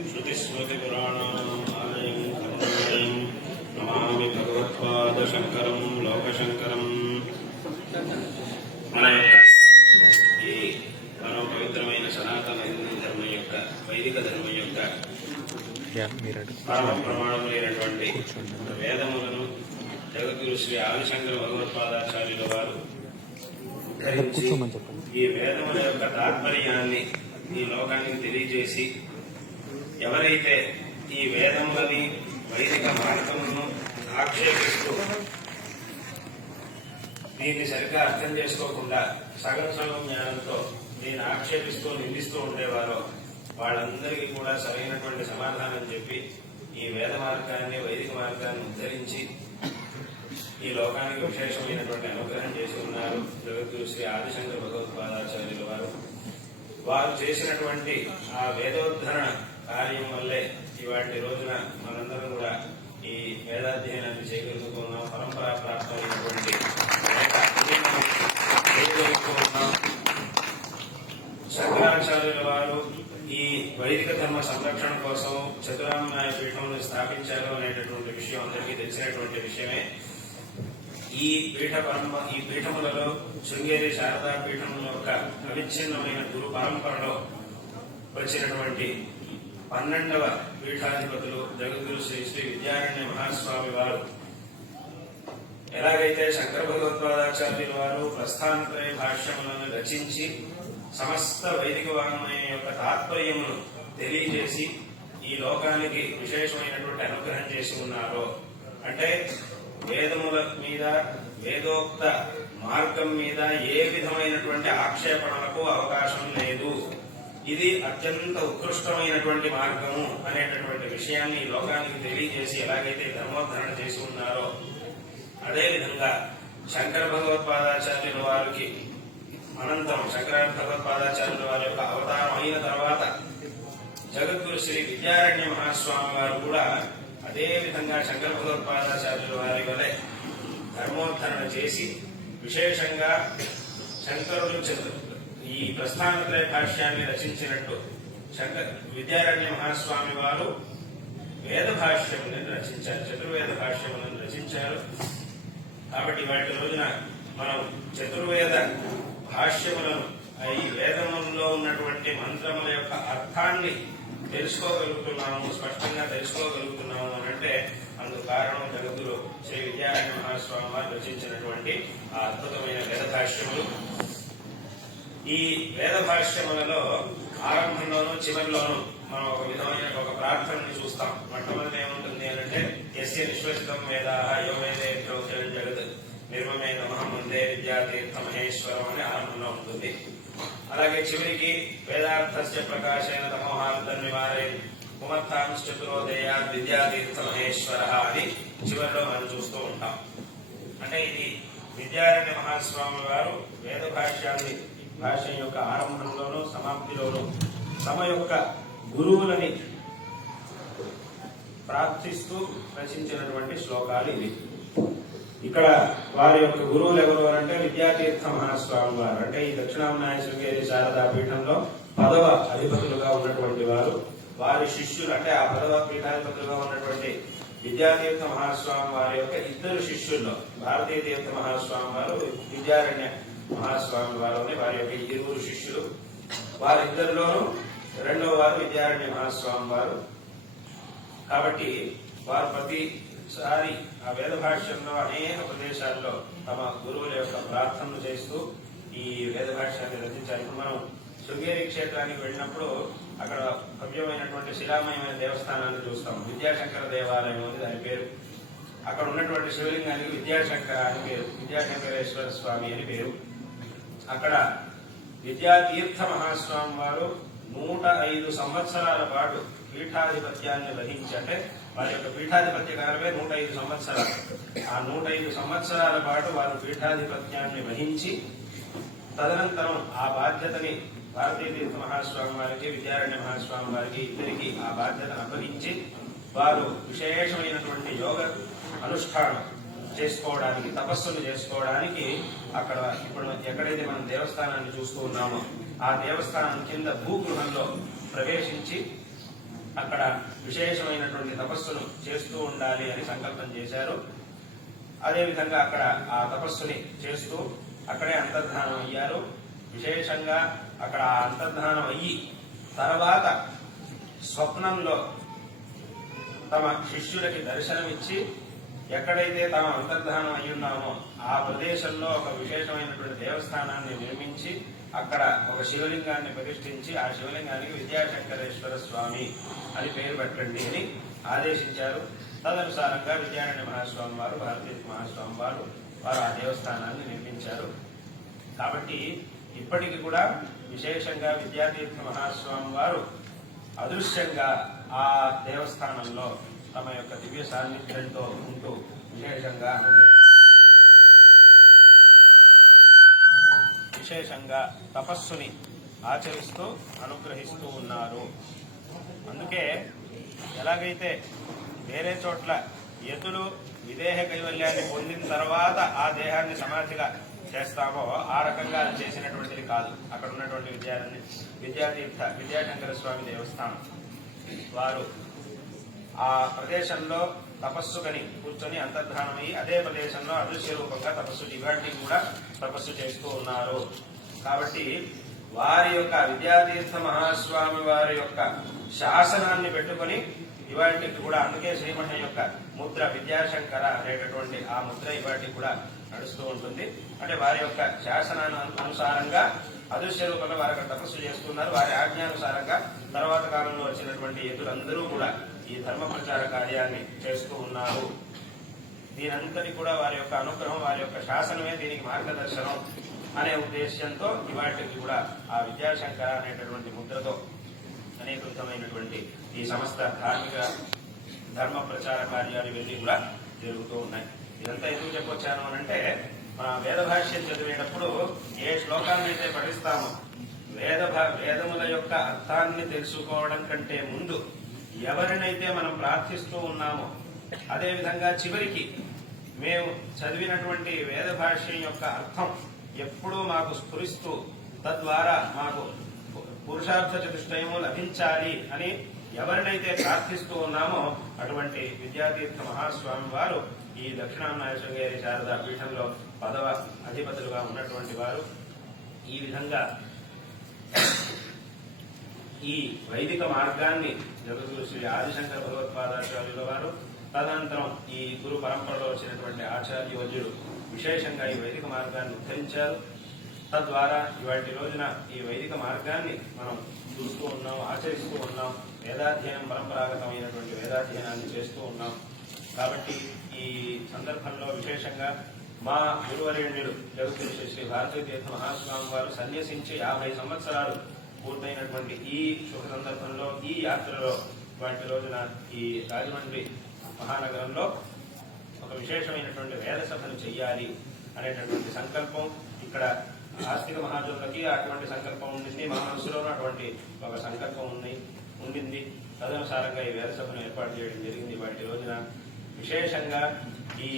श्रुतिस्मृतिपुराणानामालयं करुणालयं नमामि भगवत्पादशङ्करं लोकशङ्करं మన యొక్క ఈ పరమ పవిత్రమైన సనాతన హిందూ ధర్మం యొక్క వైదిక ధర్మం యొక్క యా మీరు అడుగు పరమ ప్రమాణములైనటువంటి వేదములను జగద్గురు శ్రీ ఆదిశంకర భగవత్పాదాచార్యుల వారు ధరించి కూర్చోమని చెప్పండి ఈ వేదముల యొక్క తాత్పర్యాన్ని ఈ లోకానికి తెలియజేసి ఎవరైతే ఈ వేదములని వైదిక మార్గములను ఆక్షేపిస్తూ దీన్ని సరిగ్గా అర్థం చేసుకోకుండా సగం సగం జ్ఞానంతో దీన్ని ఆక్షేపిస్తూ నిందిస్తూ ఉండేవారో వాళ్ళందరికీ కూడా సరైనటువంటి సమాధానం చెప్పి ఈ వేద మార్గాన్ని వైదిక మార్గాన్ని ఉద్ధరించి ఈ లోకానికి విశేషమైనటువంటి అనుగ్రహం చేసుకున్నారు జగద్గురు శ్రీ ఆదిశంకర భగవత్పాదాచార్యులు వారు వారు చేసినటువంటి ఆ వేదోద్ధరణ కార్యం వల్లే ఇవాటి రోజున మనందరం కూడా ఈ వేదాధ్యయనాన్ని చేకూరుకున్నాం పరంపరా ప్రాప్తమైనటువంటి శంకరాచార్యుల వారు ఈ వైదిక ధర్మ సంరక్షణ కోసం చతురామనాయ పీఠం స్థాపించారు అనేటటువంటి విషయం అందరికీ తెలిసినటువంటి విషయమే ఈ పీఠ పరంప ఈ పీఠములలో శృంగేరి శారదా పీఠముల యొక్క అవిచ్ఛిన్నమైన గురు పరంపరలో వచ్చినటువంటి పన్నెండవ పీఠాధిపతులు జగద్గురు శ్రీ శ్రీ విద్యారణ్య మహాస్వామి వారు ఎలాగైతే శంకర భగవత్పాదాచార్యుల వారు ప్రస్థానత్రయ భాష్యములను రచించి సమస్త వైదిక వాంగ్మయం యొక్క తాత్పర్యమును తెలియజేసి ఈ లోకానికి విశేషమైనటువంటి అనుగ్రహం చేసి ఉన్నారో అంటే వేదముల మీద వేదోక్త మార్గం మీద ఏ విధమైనటువంటి ఆక్షేపణలకు అవకాశం లేదు ఇది అత్యంత ఉత్కృష్టమైనటువంటి మార్గము అనేటటువంటి విషయాన్ని లోకానికి తెలియజేసి ఎలాగైతే ధర్మోద్ధరణ చేసి ఉన్నారో అదేవిధంగా శంకర భగవత్పాదాచార్యుల వారికి అనంతరం శంకర భగవత్పాదాచార్యుల వారి యొక్క అవతారం అయిన తర్వాత జగద్గురు శ్రీ విద్యారణ్య మహాస్వామి వారు కూడా అదే విధంగా శంకర భగవత్పాదాచార్యుల వారి వలె ధర్మోద్ధరణ చేసి విశేషంగా శంకరుడు చెందుతారు ఈ ప్రస్థానత్రయ భాష్యాన్ని రచించినట్టు శంకర్ విద్యారణ్య మహాస్వామి వారు వేద భాష్యములను రచించారు చతుర్వేద భాష్యములను రచించారు కాబట్టి వాటి రోజున మనం చతుర్వేద భాష్యములను ఈ వేదములలో ఉన్నటువంటి మంత్రముల యొక్క అర్థాన్ని తెలుసుకోగలుగుతున్నాము స్పష్టంగా తెలుసుకోగలుగుతున్నాము అని అంటే అందుకు కారణం జగద్గురు శ్రీ విద్యారాయణ మహాస్వామి వారు రచించినటువంటి ఆ అద్భుతమైన వేద భాష్యములు ఈ వేద భాష్యములలో ఆరంభంలోనూ చివరిలోనూ మనం ఒక విధమైన ఒక ప్రార్థనని చూస్తాం మొట్టమొదటి ఏముంటుంది అంటే ఎస్ విశ్వసితం వేద యోమేదే వేదే ప్రవచనం జగత్ నిర్మమే నమ ముందే విద్యాతీర్థ మహేశ్వరం అని ఆరంభంలో ఉంటుంది అలాగే చివరికి వేదార్థస్య ప్రకాశైన తమోహార్థ నివారయం కుమత్తాంశ్చతురోదయ విద్యాతీర్థ మహేశ్వర అని చివరిలో మనం చూస్తూ ఉంటాం అంటే ఇది విద్యారణ్య మహాస్వామి వారు వేద భాష్యాన్ని భాష యొక్క ఆరంభంలోనూ సమాప్తిలోనూ తమ యొక్క గురువులని ప్రార్థిస్తూ రచించినటువంటి శ్లోకాలు ఇవి ఇక్కడ వారి యొక్క గురువులు ఎవరు అంటే విద్యాతీర్థ మహాస్వామి వారు అంటే ఈ దక్షిణామనాయ శృంగేరి శారదా పీఠంలో పదవ అధిపతులుగా ఉన్నటువంటి వారు వారి శిష్యులు అంటే ఆ పదవ పీఠాధిపతులుగా ఉన్నటువంటి విద్యాతీర్థ మహాస్వామి వారి యొక్క ఇద్దరు శిష్యుల్లో భారతీయ తీర్థ మహాస్వామి వారు విద్యారణ్య మహాస్వామి వారిని వారి యొక్క ఇరువురు శిష్యులు వారిద్దరిలోనూ రెండవ వారు విద్యారణ్య మహాస్వామి వారు కాబట్టి వారు ప్రతిసారి ఆ వేద భాష్యంలో అనేక ప్రదేశాల్లో తమ గురువుల యొక్క ప్రార్థనలు చేస్తూ ఈ వేద భాష్యాన్ని రచించారు ఇప్పుడు మనం శృంగేరి క్షేత్రానికి వెళ్ళినప్పుడు అక్కడ భవ్యమైనటువంటి శిలామయమైన దేవస్థానాన్ని చూస్తాం విద్యాశంకర దేవాలయం అని దాని పేరు అక్కడ ఉన్నటువంటి శివలింగానికి విద్యాశంకర అని పేరు విద్యాశంకరేశ్వర స్వామి అని పేరు అక్కడ విద్యాతీర్థ మహాస్వామి వారు నూట ఐదు సంవత్సరాల పాటు పీఠాధిపత్యాన్ని వహించి అంటే వారి యొక్క పీఠాధిపత్య కాలమే నూట ఐదు సంవత్సరాలు ఆ నూట ఐదు సంవత్సరాల పాటు వారు పీఠాధిపత్యాన్ని వహించి తదనంతరం ఆ బాధ్యతని భారతీయ తీర్థ మహాస్వామి వారికి విద్యారణ్య మహాస్వామి వారికి ఇద్దరికి ఆ బాధ్యతను అప్పగించి వారు విశేషమైనటువంటి యోగ అనుష్ఠానం చేసుకోవడానికి తపస్సులు చేసుకోవడానికి అక్కడ ఇప్పుడు ఎక్కడైతే మనం దేవస్థానాన్ని చూస్తూ ఉన్నామో ఆ దేవస్థానం కింద భూగృహంలో ప్రవేశించి అక్కడ విశేషమైనటువంటి తపస్సును చేస్తూ ఉండాలి అని సంకల్పం చేశారు అదేవిధంగా అక్కడ ఆ తపస్సుని చేస్తూ అక్కడే అంతర్ధానం అయ్యారు విశేషంగా అక్కడ ఆ అంతర్ధానం అయ్యి తర్వాత స్వప్నంలో తమ శిష్యులకి దర్శనమిచ్చి ఎక్కడైతే తాము అంతర్ధానం అయ్యున్నామో ఆ ప్రదేశంలో ఒక విశేషమైనటువంటి దేవస్థానాన్ని నిర్మించి అక్కడ ఒక శివలింగాన్ని ప్రతిష్ఠించి ఆ శివలింగానికి విద్యాశంకరేశ్వర స్వామి అని పేరు పెట్టండి అని ఆదేశించారు తదనుసారంగా విద్యారణ్య మహాస్వామి వారు భారతీయ మహాస్వామి వారు వారు ఆ దేవస్థానాన్ని నిర్మించారు కాబట్టి ఇప్పటికి కూడా విశేషంగా విద్యాతీర్థ మహాస్వామి వారు అదృశ్యంగా ఆ దేవస్థానంలో తమ యొక్క దివ్య సాన్నిధ్యంతో ఉంటూ విశేషంగా విశేషంగా తపస్సుని ఆచరిస్తూ అనుగ్రహిస్తూ ఉన్నారు అందుకే ఎలాగైతే వేరే చోట్ల ఎదురు విదేహ కైవల్యాన్ని పొందిన తర్వాత ఆ దేహాన్ని సమాధిగా చేస్తామో ఆ రకంగా అది చేసినటువంటిది కాదు అక్కడ ఉన్నటువంటి విద్యార్థి విద్యాతీర్థ విద్యాశంకర స్వామి దేవస్థానం వారు ఆ ప్రదేశంలో తపస్సు కని కూర్చొని అంతర్ధానమయ్యి అదే ప్రదేశంలో అదృశ్య రూపంగా తపస్సు ఇవాటిని కూడా తపస్సు చేస్తూ ఉన్నారు కాబట్టి వారి యొక్క విద్యాతీర్థ మహాస్వామి వారి యొక్క శాసనాన్ని పెట్టుకొని ఇవాటికి కూడా అందుకే శ్రీమఠం యొక్క ముద్ర విద్యాశంకర అనేటటువంటి ఆ ముద్ర ఇవాటికి కూడా నడుస్తూ ఉంటుంది అంటే వారి యొక్క శాసనాన్ని అనుసారంగా అదృశ్య రూపంలో వారు తపస్సు చేస్తున్నారు వారి ఆజ్ఞానుసారంగా తర్వాత కాలంలో వచ్చినటువంటి ఎదురందరూ కూడా ఈ ధర్మ ప్రచార కార్యాన్ని చేస్తూ ఉన్నారు దీనంతటి కూడా వారి యొక్క అనుగ్రహం వారి యొక్క శాసనమే దీనికి మార్గదర్శనం అనే ఉద్దేశ్యంతో ఇవాటికి కూడా ఆ విద్యాశంకర అనేటటువంటి ముద్రతో అనేకృతమైనటువంటి ఈ సమస్త ధార్మిక ధర్మ ప్రచార కార్యాలు వెళ్ళి కూడా జరుగుతూ ఉన్నాయి ఇదంతా ఎందుకు చెప్పొచ్చాను అంటే మన వేద భాష్యం చదివేటప్పుడు ఏ శ్లోకాన్ని అయితే పఠిస్తామో వేద వేదముల యొక్క అర్థాన్ని తెలుసుకోవడం కంటే ముందు ఎవరినైతే మనం ప్రార్థిస్తూ ఉన్నామో అదేవిధంగా చివరికి మేము చదివినటువంటి వేద భాష్యం యొక్క అర్థం ఎప్పుడూ మాకు స్ఫురిస్తూ తద్వారా మాకు పురుషార్థ చతుష్టయము లభించాలి అని ఎవరినైతే ప్రార్థిస్తూ ఉన్నామో అటువంటి విద్యాతీర్థ మహాస్వామి వారు ఈ దక్షిణానాయేశ్వర గారి శారదా పీఠంలో పదవ అధిపతులుగా ఉన్నటువంటి వారు ఈ విధంగా ఈ వైదిక మార్గాన్ని జగద్గురు శ్రీ ఆదిశంకర భగవత్పాదాచార్యుల వారు తదనంతరం ఈ గురు పరంపరలో వచ్చినటువంటి ఆచార్య వర్యుడు విశేషంగా ఈ వైదిక మార్గాన్ని ఉద్ధరించారు తద్వారా ఇవాటి రోజున ఈ వైదిక మార్గాన్ని మనం చూస్తూ ఉన్నాం ఆచరిస్తూ ఉన్నాం వేదాధ్యయనం పరంపరాగతమైనటువంటి వేదాధ్యయనాన్ని చేస్తూ ఉన్నాం కాబట్టి ఈ సందర్భంలో విశేషంగా మా గురువరేణ్యుడు జగద్గురు శ్రీ భారతీయ తీర్థ మహాస్వామి వారు సన్యసించి యాభై సంవత్సరాలు పూర్తయినటువంటి ఈ శుభ సందర్భంలో ఈ యాత్రలో వాటి రోజున ఈ రాజమండ్రి మహానగరంలో ఒక విశేషమైనటువంటి వేద సభను చెయ్యాలి అనేటటువంటి సంకల్పం ఇక్కడ ఆస్తిక మహాజులకి అటువంటి సంకల్పం ఉండింది మా మనసులోనూ అటువంటి ఒక సంకల్పం ఉంది ఉండింది తదనుసారంగా ఈ వేద సభను ఏర్పాటు చేయడం జరిగింది వాటి రోజున విశేషంగా ఈ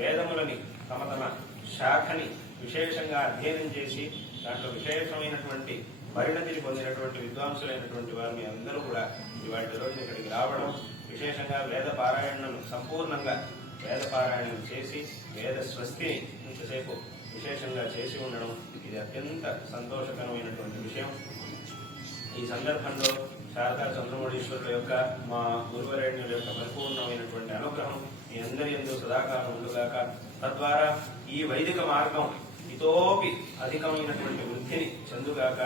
వేదములని తమ తమ శాఖని విశేషంగా అధ్యయనం చేసి దాంట్లో విశేషమైనటువంటి పరిణతిని పొందినటువంటి విద్వాంసులైనటువంటి వారిని అందరూ కూడా ఇవాటి రోజున ఇక్కడికి రావడం విశేషంగా వేద పారాయణను సంపూర్ణంగా వేద పారాయణం చేసి వేద స్వస్తిని ఇంతసేపు విశేషంగా చేసి ఉండడం ఇది అత్యంత సంతోషకరమైనటువంటి విషయం ఈ సందర్భంలో శారదా చంద్రమౌళీశ్వరుల యొక్క మా గురువరేణ్యుల యొక్క పరిపూర్ణమైనటువంటి అనుగ్రహం మీ అందరి ఎందు సదాకాలం ఉండుగాక తద్వారా ఈ వైదిక మార్గం ఇతోపి అధికమైనటువంటి వృద్ధిని చెందుగాక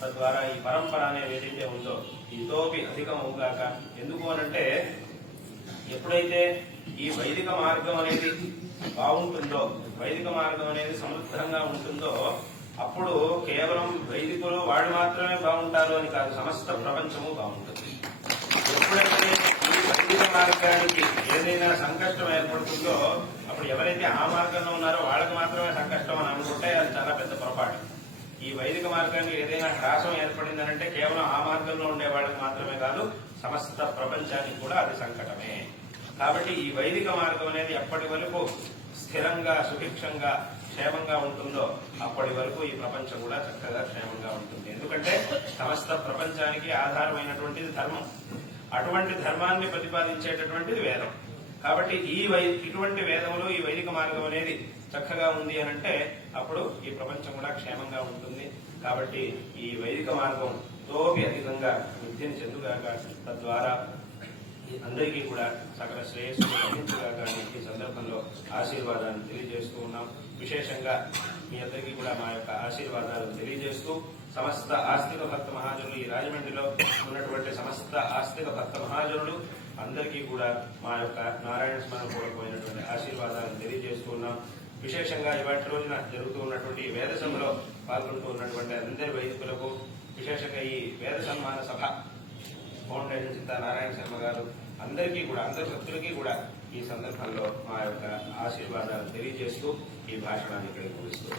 తద్వారా ఈ పరంపర అనేది ఏదైతే ఉందో ఇంతోపి అధికం అవుగాక ఎందుకు అనంటే ఎప్పుడైతే ఈ వైదిక మార్గం అనేది బాగుంటుందో వైదిక మార్గం అనేది సమృద్ధంగా ఉంటుందో అప్పుడు కేవలం వైదికులు వాళ్ళు మాత్రమే బాగుంటారు అని కాదు సమస్త ప్రపంచము బాగుంటుంది ఎప్పుడైతే ఈ వైదిక మార్గానికి ఏదైనా సంకష్టం ఏర్పడుతుందో అప్పుడు ఎవరైతే ఆ మార్గంలో ఉన్నారో ఈ వైదిక మార్గానికి ఏదైనా హ్రాసం ఏర్పడిందనంటే కేవలం ఆ మార్గంలో ఉండే వాళ్ళకి మాత్రమే కాదు సమస్త ప్రపంచానికి కూడా అది సంకటమే కాబట్టి ఈ వైదిక మార్గం అనేది ఎప్పటి వరకు స్థిరంగా సుభిక్షంగా క్షేమంగా ఉంటుందో అప్పటి వరకు ఈ ప్రపంచం కూడా చక్కగా క్షేమంగా ఉంటుంది ఎందుకంటే సమస్త ప్రపంచానికి ఆధారమైనటువంటిది ధర్మం అటువంటి ధర్మాన్ని ప్రతిపాదించేటటువంటిది వేదం కాబట్టి ఈ వై ఇటువంటి వేదములు ఈ వైదిక మార్గం అనేది చక్కగా ఉంది అని అంటే అప్పుడు ఈ ప్రపంచం కూడా క్షేమంగా ఉంటుంది కాబట్టి ఈ వైదిక మార్గం తోపి అధికంగా వృద్ధిని చెందుగాక తద్వారా అందరికీ కూడా సకల శ్రేయస్సు ఈ సందర్భంలో ఆశీర్వాదాన్ని తెలియజేస్తూ ఉన్నాం విశేషంగా మీ అందరికీ కూడా మా యొక్క ఆశీర్వాదాలు తెలియజేస్తూ సమస్త ఆస్తిక భక్త మహాజనులు ఈ రాజమండ్రిలో ఉన్నటువంటి సమస్త ఆస్తిక భక్త మహాజనులు అందరికీ కూడా మా యొక్క నారాయణ స్మరణ పూర్వకమైనటువంటి ఆశీర్వాదాలను తెలియజేస్తున్నాం విశేషంగా ఇవాటి రోజున జరుగుతూ ఉన్నటువంటి వేద సభలో పాల్గొంటూ ఉన్నటువంటి అందరి వైదికులకు విశేషంగా ఈ వేద సన్మాన సభ ఫౌండేషన్ చింత నారాయణ శర్మ గారు అందరికీ కూడా అందరి భక్తులకి కూడా ఈ సందర్భంలో మా యొక్క ఆశీర్వాదాలు తెలియజేస్తూ ఈ భాషణాన్ని ఇక్కడ ముగిస్తూ